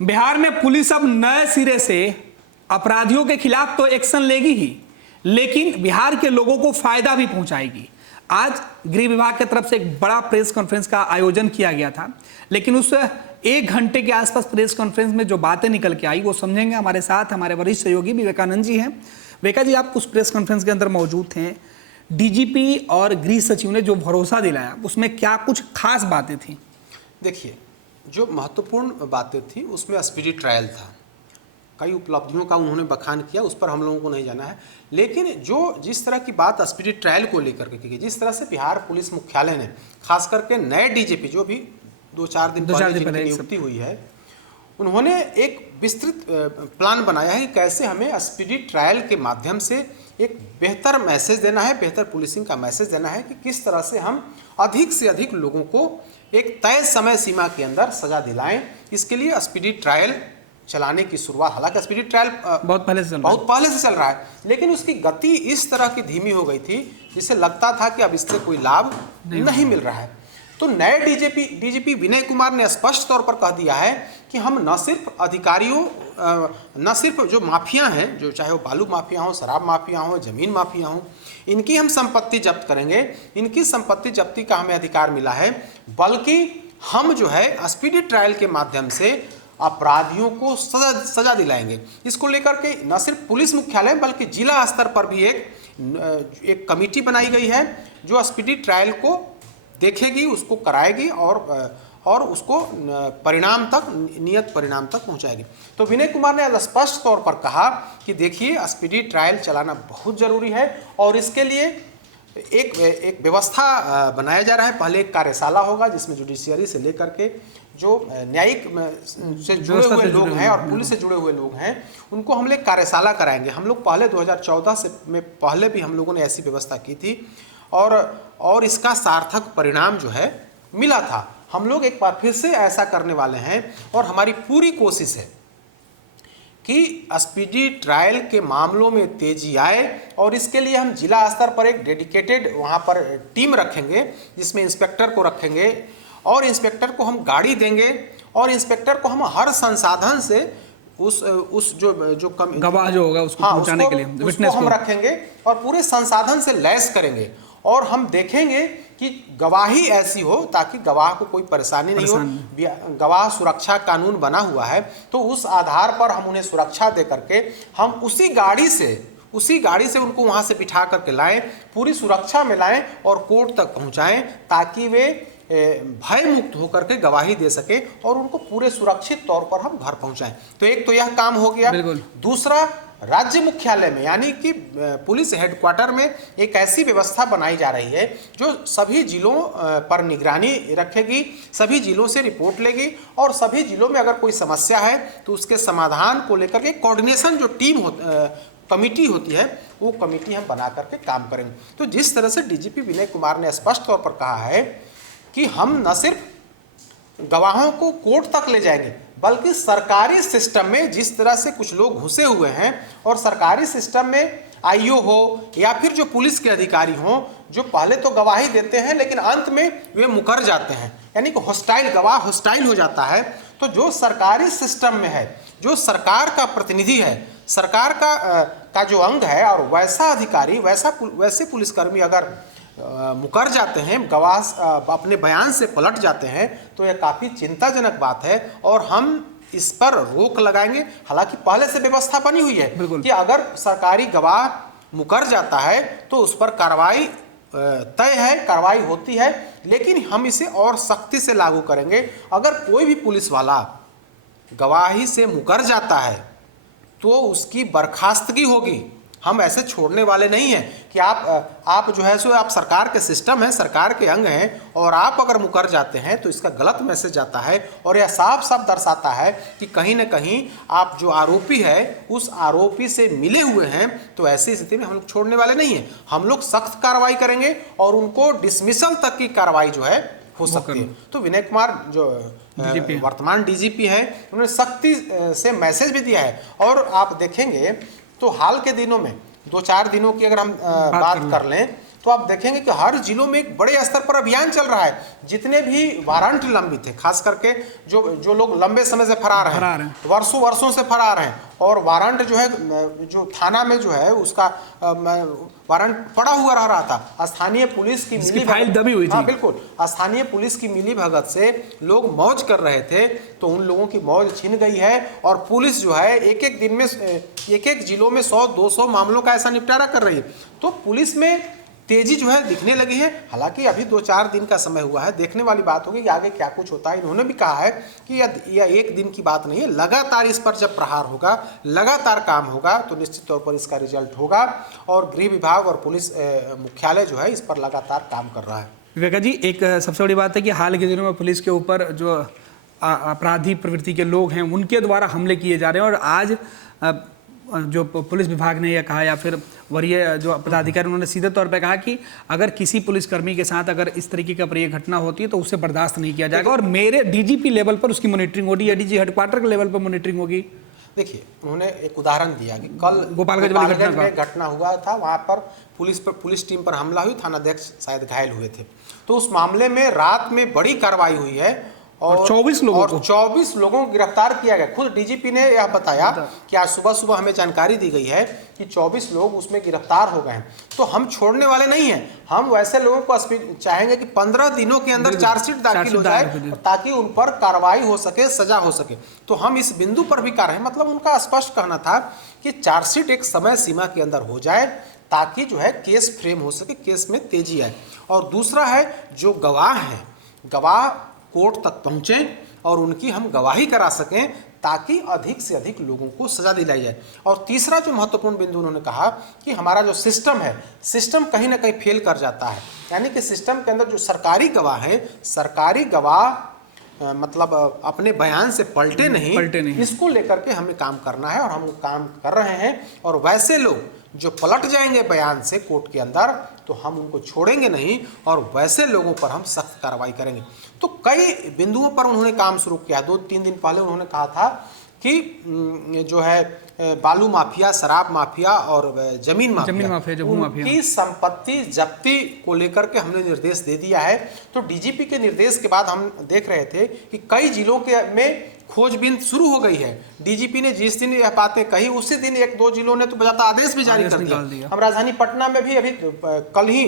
बिहार में पुलिस अब नए सिरे से अपराधियों के खिलाफ तो एक्शन लेगी ही, लेकिन बिहार के लोगों को फायदा भी पहुंचाएगी। आज गृह विभाग की तरफ से एक बड़ा प्रेस कॉन्फ्रेंस का आयोजन किया गया था, लेकिन उस 1 घंटे के आसपास प्रेस कॉन्फ्रेंस में जो बातें निकल के आई वो समझेंगे। हमारे साथ हमारे वरिष्ठ सहयोगी विवेकानंद जी हैं। विवेका जी, आप उस प्रेस कॉन्फ्रेंस के अंदर मौजूद थे। डीजीपी और गृह सचिव ने जो भरोसा दिलाया उसमें क्या कुछ खास बातें थी? देखिए, जो महत्वपूर्ण बातें थी उसमें स्पीडी ट्रायल था। कई उपलब्धियों का उन्होंने बखान किया, उस पर हम लोगों को नहीं जाना है। लेकिन जिस तरह की बात स्पीडी ट्रायल को लेकर के की गई, जिस तरह से बिहार पुलिस मुख्यालय ने खास करके नए डीजीपी जो भी 2-4 दिन पहले जिनकी नियुक्ति हुई है, उन्होंने एक विस्तृत प्लान बनाया है कि कैसे हमें स्पीडी ट्रायल के माध्यम से एक बेहतर मैसेज देना है, बेहतर पुलिसिंग का मैसेज देना है कि किस तरह से हम अधिक से अधिक लोगों को एक तय समय सीमा के अंदर सजा दिलाएं। इसके लिए स्पीडी ट्रायल चलाने की शुरुआत, हालांकि स्पीडी ट्रायल बहुत पहले से चल रहा है, लेकिन उसकी गति इस तरह की धीमी हो गई थी जिससे लगता था कि अब इससे कोई लाभ नहीं मिल रहा है। तो नए डीजीपी विनय कुमार ने स्पष्ट तौर पर कह दिया है कि हम न सिर्फ अधिकारियों, न सिर्फ जो माफिया हैं, जो चाहे वो बालू माफिया हो, शराब माफिया हो, जमीन माफिया हो, इनकी हम संपत्ति जब्त करेंगे, इनकी संपत्ति जब्ती का हमें अधिकार मिला है, बल्कि हम जो है स्पीडी ट्रायल के माध्यम से अपराधियों को सजा दिलाएंगे। इसको लेकर के न सिर्फ पुलिस मुख्यालय बल्कि जिला स्तर पर भी एक कमेटी बनाई गई है जो स्पीडी ट्रायल को देखेगी, उसको कराएगी और उसको नियत परिणाम तक पहुंचाएगी। तो विनय कुमार ने स्पष्ट तौर पर कहा कि देखिए, स्पीडी ट्रायल चलाना बहुत ज़रूरी है और इसके लिए एक व्यवस्था बनाया जा रहा है। पहले एक कार्यशाला होगा जिसमें जुडिशियरी से लेकर के जो न्यायिक से जुड़े हुए लोग हैं और पुलिस से जुड़े हुए लोग हैं, उनको हम लोग कार्यशाला कराएंगे। हम लोग पहले 2014 में पहले भी हम लोगों ने ऐसी व्यवस्था की थी और इसका सार्थक परिणाम जो है मिला था। हम लोग एक बार फिर से ऐसा करने वाले हैं और हमारी पूरी कोशिश है कि स्पीडी ट्रायल के मामलों में तेजी आए और इसके लिए हम जिला स्तर पर एक डेडिकेटेड वहाँ पर टीम रखेंगे जिसमें इंस्पेक्टर को रखेंगे और इंस्पेक्टर को हम गाड़ी देंगे और इंस्पेक्टर को हम हर संसाधन से उस जो गवाह जो होगा उसको पहुंचाने के लिए उसको हम रखेंगे और पूरे संसाधन से लैस करेंगे और हम देखेंगे कि गवाही ऐसी हो ताकि गवाह को कोई परेशानी नहीं हो। गवाह सुरक्षा कानून बना हुआ है, तो उस आधार पर हम उन्हें सुरक्षा दे करके हम उसी गाड़ी से उनको वहां से बिठा करके लाएं, पूरी सुरक्षा में लाएं और कोर्ट तक पहुंचाएं ताकि वे भय मुक्त होकर के गवाही दे सके और उनको पूरे सुरक्षित तौर पर हम घर पहुंचाएं। तो एक तो यह काम हो गया। दूसरा, राज्य मुख्यालय में यानी कि पुलिस हेडक्वार्टर में एक ऐसी व्यवस्था बनाई जा रही है जो सभी जिलों पर निगरानी रखेगी, सभी जिलों से रिपोर्ट लेगी और सभी जिलों में अगर कोई समस्या है तो उसके समाधान को लेकर के कोऑर्डिनेशन जो कमिटी होती है वो कमिटी हम बना करके काम करेंगे। तो जिस तरह से डीजीपी विनय कुमार ने स्पष्ट तौर पर कहा है कि हम न सिर्फ गवाहों को कोर्ट तक ले जाएंगे बल्कि सरकारी सिस्टम में जिस तरह से कुछ लोग घुसे हुए हैं और सरकारी सिस्टम में आईओ हो या फिर जो पुलिस के अधिकारी हों जो पहले तो गवाही देते हैं लेकिन अंत में वे मुकर जाते हैं, यानी कि गवाह हॉस्टाइल हो जाता है। तो जो सरकारी सिस्टम में है, जो सरकार का प्रतिनिधि है, सरकार का जो अंग है और वैसा अधिकारी वैसे पुलिसकर्मी अगर मुकर जाते हैं, गवाह अपने बयान से पलट जाते हैं, तो यह काफ़ी चिंताजनक बात है और हम इस पर रोक लगाएंगे। हालांकि पहले से व्यवस्था बनी हुई है कि अगर सरकारी गवाह मुकर जाता है तो उस पर कार्रवाई तय है, कार्रवाई होती है, लेकिन हम इसे और सख्ती से लागू करेंगे। अगर कोई भी पुलिस वाला गवाही से मुकर जाता है तो उसकी बर्खास्तगी होगी। हम ऐसे छोड़ने वाले नहीं हैं कि आप जो है सो आप सरकार के सिस्टम है, सरकार के अंग हैं और आप अगर मुकर जाते हैं तो इसका गलत मैसेज आता है और यह साफ साफ दर्शाता है कि कहीं ना कहीं आप जो आरोपी है उस आरोपी से मिले हुए हैं। तो ऐसी स्थिति में हम लोग छोड़ने वाले नहीं हैं। हम लोग सख्त कार्रवाई करेंगे और उनको डिसमिसल तक की कार्रवाई जो है हो सकती है। तो विनय कुमार जो वर्तमान डीजीपी हैं उन्होंने सख्ती से मैसेज भी दिया है और आप देखेंगे तो हाल के दिनों में 2-4 दिनों की अगर हम बात कर लें तो आप देखेंगे कि हर जिलों में एक बड़े स्तर पर अभियान चल रहा है। जितने भी वारंट लंबित थे, खास करके जो लोग लंबे समय से फरार हैं, वर्षों वर्षों से फरार हैं, और वारंट जो है जो थाना में जो है उसका वारंट पड़ा हुआ रह रहा था, स्थानीय पुलिस की मिली फाइल दबी हुई थी। हाँ बिल्कुल, स्थानीय पुलिस की मिली भगत से लोग मौज कर रहे थे, तो उन लोगों की मौज छिन गई है। और पुलिस जो है एक एक दिन में एक एक जिलों में 100-200 मामलों का ऐसा निपटारा कर रही है। तो पुलिस में तेजी जो है दिखने लगी है। हालांकि अभी 2-4 दिन का समय हुआ है, देखने वाली बात होगी कि आगे क्या कुछ होता है। इन्होंने भी कहा है कि यह एक दिन की बात नहीं है, लगातार इस पर जब प्रहार होगा, लगातार काम होगा, तो निश्चित तौर पर इसका रिजल्ट होगा। और गृह विभाग और पुलिस मुख्यालय जो है इस पर लगातार काम कर रहा है। विवेका जी, एक सबसे बड़ी बात है कि हाल के दिनों में पुलिस के ऊपर जो अपराधी प्रवृत्ति के लोग हैं उनके द्वारा हमले किए जा रहे हैं, और आज जो पुलिस विभाग ने यह कहा, या फिर वरीय जो पदाधिकारी उन्होंने सीधे तौर पे कहा कि अगर किसी पुलिसकर्मी के साथ अगर इस तरीके का प्रिय घटना होती है तो उसे बर्दाश्त नहीं किया जाएगा, और मेरे डीजीपी लेवल पर उसकी मॉनिटरिंग होगी, एडीजी हेडक्वार्टर के लेवल पर मॉनिटरिंग होगी। देखिए, उन्होंने एक उदाहरण दिया कि कल गोपालगंज में घटना हुआ था, वहां पर पुलिस टीम पर हमला हुई, थानाध्यक्ष शायद घायल हुए थे। तो उस मामले में रात में बड़ी कार्रवाई हुई है और 24 लोगों को गिरफ्तार किया गया। खुद डीजीपी ने यह बताया कि आज सुबह सुबह हमें जानकारी दी गई है कि 24 लोग उसमें गिरफ्तार हो गए हैं। तो हम छोड़ने वाले नहीं हैं, हम वैसे लोगों को चाहेंगे कि 15 दिनों के अंदर चार्जशीट दाखिल हो जाए, ताकि उन पर कार्रवाई हो सके, सजा हो सके। तो हम इस बिंदु पर भी कर रहे हैं, मतलब उनका स्पष्ट कहना था कि चार्जशीट एक समय सीमा के अंदर हो जाए, ताकि जो है केस फ्रेम हो सके, केस में तेजी आए। और दूसरा है, जो गवाह हैं, गवाह कोर्ट तक पहुंचें और उनकी हम गवाही करा सकें, ताकि अधिक से अधिक लोगों को सजा दिलाई जाए। और तीसरा जो महत्वपूर्ण बिंदु उन्होंने कहा कि हमारा जो सिस्टम है, सिस्टम कहीं ना कहीं फेल कर जाता है। यानी कि सिस्टम के अंदर जो सरकारी गवाह है, सरकारी गवाह मतलब अपने बयान से पलटे नहीं, इसको लेकर के हमें काम करना है, और हम काम कर रहे हैं। और वैसे लोग जो पलट जाएंगे बयान से कोर्ट के अंदर, तो हम उनको छोड़ेंगे नहीं, और वैसे लोगों पर हम सख्त कार्रवाई करेंगे। तो कई बिंदुओं पर उन्होंने काम शुरू किया। 2-3 दिन पहले उन्होंने कहा था कि जो है बालू माफिया, शराब माफिया और जमीन माफिया, उनकी संपत्ति जब्ती को लेकर के हमने निर्देश दे दिया है। तो डीजीपी के निर्देश के बाद हम देख रहे थे कि कई जिलों के में खोजबीन शुरू हो गई है। डीजीपी ने जिस दिन यह बातें कही, उसी दिन 1-2 जिलों ने तो बजाता आदेश भी जारी कर दिया। हम राजधानी पटना में भी अभी कल ही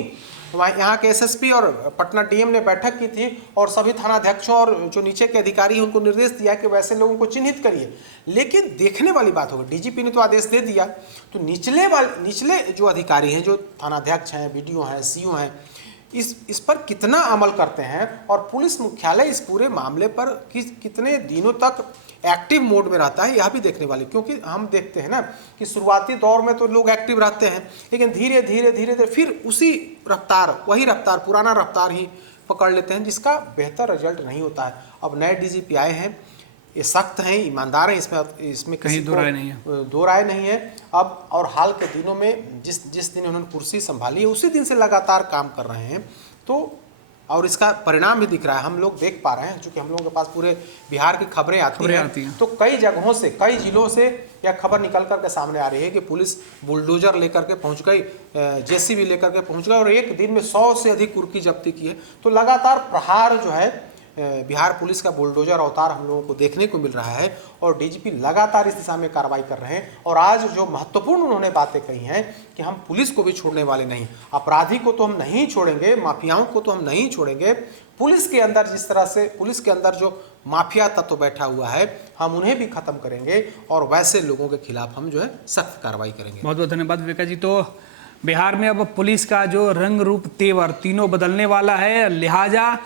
यहाँ के एसएसपी और पटना डीएम ने बैठक की थी, और सभी थानाध्यक्षों और जो नीचे के अधिकारी हैं उनको निर्देश दिया कि वैसे लोगों को चिन्हित करिए। लेकिन देखने वाली बात होगी, डीजीपी ने तो आदेश दे दिया, तो निचले जो अधिकारी हैं, जो थानाध्यक्ष हैं, बीडीओ हैं, सीओ हैं, इस पर कितना अमल करते हैं, और पुलिस मुख्यालय इस पूरे मामले पर कितने दिनों तक एक्टिव मोड में रहता है, यह भी देखने वाले। क्योंकि हम देखते हैं ना कि शुरुआती दौर में तो लोग एक्टिव रहते हैं, लेकिन धीरे धीरे फिर उसी रफ्तार, वही रफ्तार, पुराना रफ्तार ही पकड़ लेते हैं, जिसका बेहतर रिजल्ट नहीं होता है। अब नए डीजीपी आए हैं, ये सख्त हैं, ईमानदार हैं, इसमें कहीं दो राय नहीं है। अब और हाल के दिनों में जिस दिन उन्होंने कुर्सी संभाली है, उसी दिन से लगातार काम कर रहे हैं। तो और इसका परिणाम भी दिख रहा है, हम लोग देख पा रहे हैं, क्योंकि हम लोगों के पास पूरे बिहार की खबरें आती हैं। तो कई जगहों से, कई जिलों से यह खबर निकल कर के सामने आ रही है कि पुलिस बुलडोजर लेकर के पहुंच गई, जेसीबी लेकर के पहुंच गई, और एक दिन में 100 से अधिक कुर्की जब्ती की है। तो लगातार प्रहार जो है, बिहार पुलिस का बुलडोजर अवतार हम लोगों को देखने को मिल रहा है, और डीजीपी लगातार इस दिशा में कार्रवाई कर रहे हैं। और आज जो महत्वपूर्ण उन्होंने बातें कही हैं कि हम पुलिस को भी छोड़ने वाले नहीं, अपराधी को तो हम नहीं छोड़ेंगे, माफियाओं को तो हम नहीं छोड़ेंगे। पुलिस के अंदर जिस तरह से पुलिस के अंदर जो माफिया तत्व बैठा हुआ है, हम उन्हें भी खत्म करेंगे, और वैसे लोगों के खिलाफ हम जो है सख्त कार्रवाई करेंगे। बहुत बहुत धन्यवाद विवेका जी। तो बिहार में अब पुलिस का जो रंग रूप तेवर तीनों बदलने वाला है, लिहाजा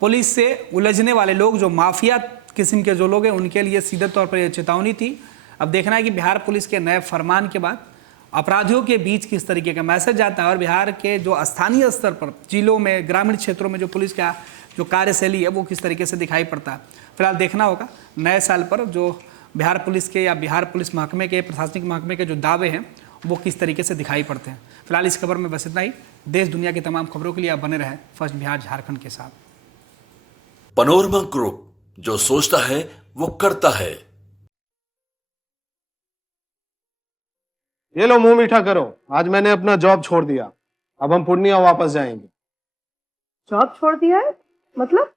पुलिस से उलझने वाले लोग, जो माफिया किस्म के जो लोग हैं, उनके लिए सीधे तौर पर यह चेतावनी थी। अब देखना है कि बिहार पुलिस के नए फरमान के बाद अपराधियों के बीच किस तरीके का मैसेज जाता है, और बिहार के जो स्थानीय स्तर पर जिलों में, ग्रामीण क्षेत्रों में जो पुलिस का जो कार्यशैली है वो किस तरीके से दिखाई पड़ता है। फिलहाल देखना होगा नए साल पर जो बिहार पुलिस के या बिहार पुलिस महकमे के, प्रशासनिक महकमे के जो दावे हैं वो किस तरीके से दिखाई पड़ते हैं। फिलहाल इस खबर में बस इतना ही। देश दुनिया की तमाम खबरों के लिए आप बने रहें फर्स्ट बिहार झारखंड के साथ। पनोरमा ग्रुप, जो सोचता है वो करता है। ये लो मुंह मीठा करो, आज मैंने अपना जॉब छोड़ दिया। अब हम पूर्णिया वापस जाएंगे। जॉब छोड़ दिया है? मतलब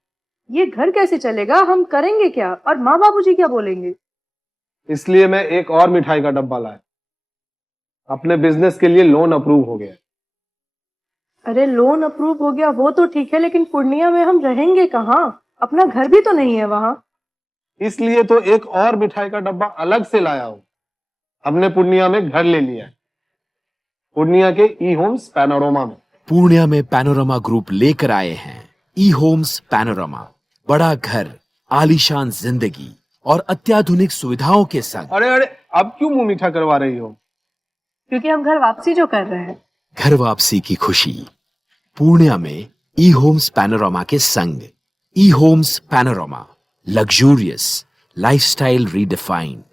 ये घर कैसे चलेगा? हम करेंगे क्या? और माँ बाबूजी क्या बोलेंगे? इसलिए मैं एक और मिठाई का डब्बा लाया। अपने बिजनेस के लिए लोन अप्रूव हो गया। अरे लोन अप्रूव हो गया वो तो ठीक है, लेकिन पूर्णिया में हम रहेंगे कहाँ? अपना घर भी तो नहीं है वहाँ। इसलिए तो एक और मिठाई का डब्बा अलग से लाया हूं। हमने पूर्णिया में घर ले लिया है, पूर्णिया के ई होम्स पैनोरमा में। पूर्णिया में पैनोरमा ग्रुप लेकर आए हैं ई होम्स पैनोरमा। बड़ा घर, आलीशान जिंदगी और अत्याधुनिक सुविधाओं के संग। अरे अरे, अब क्यों मुंह मीठा करवा रही हो? क्योंकि हम घर वापसी जो कर रहे हैं। घर वापसी की खुशी पूर्णिया में ई होम्स पैनोरमा के संग। ई homes panorama, luxurious lifestyle redefined.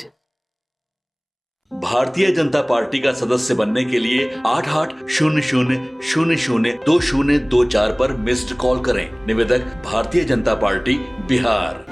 Bharatiya Janata party का सदस्य बनने के लिए 8800002024 पर मिस्ड कॉल करें। निवेदक भारतीय जनता पार्टी बिहार।